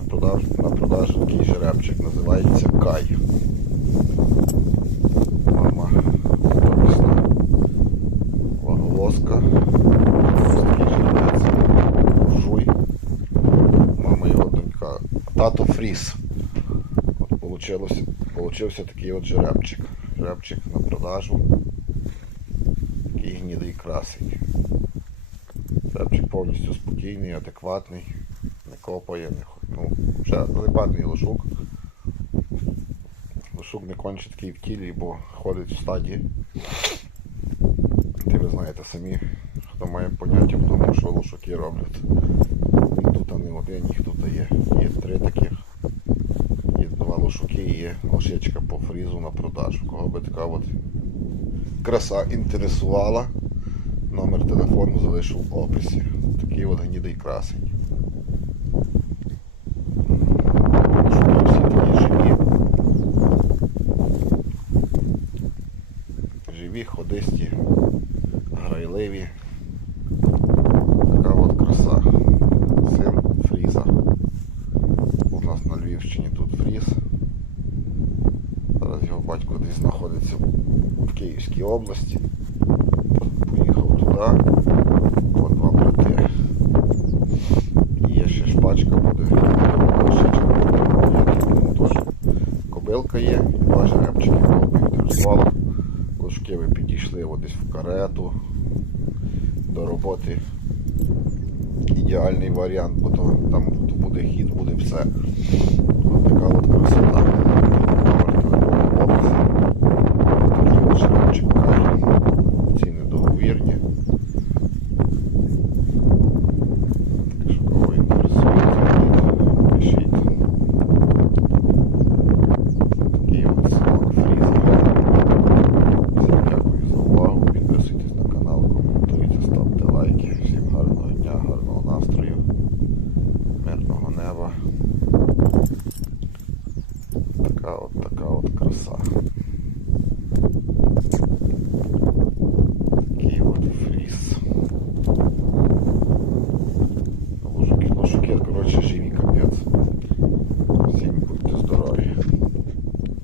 продаж, на продажу такий жеребчик, називається Кай. Мама прописна ваголоска. Такий жеребець. Буржуй. Мама його донька. Тато Фріс. От получилось, получився такий от жеребчик. Жеребчик на продажу. Такий гнідий красень. Жеребчик повністю спокійний, адекватний, не копає, не ну, вже адекватний лошук. Лошук не конче такий в тілі, бо ходить в стаді. Ти ви знаєте самі, хто має поняття в тому, що лошуки роблять. Тут не один, їх тут є. Є три таких. Є два лошуки і є лошечка по фрізу на продажу. Кого би така от краса інтересувала, номер телефону залишу в описі. Такий от гнідий красень. Лошуки всі такі живі. Живі, ходисті, грайливі. Така от краса. Син Фріза. У нас на Львівщині тут Фріз. Зараз його батько десь знаходиться в Київській області. Поїхав туди. От два брати. Є ще шпачка буде. Кобилка є, два жеребчики кого би Лужки ви підійшли десь в карету до роботи. Ідеальний варіант, бо то там буде хід, буде все. 死了。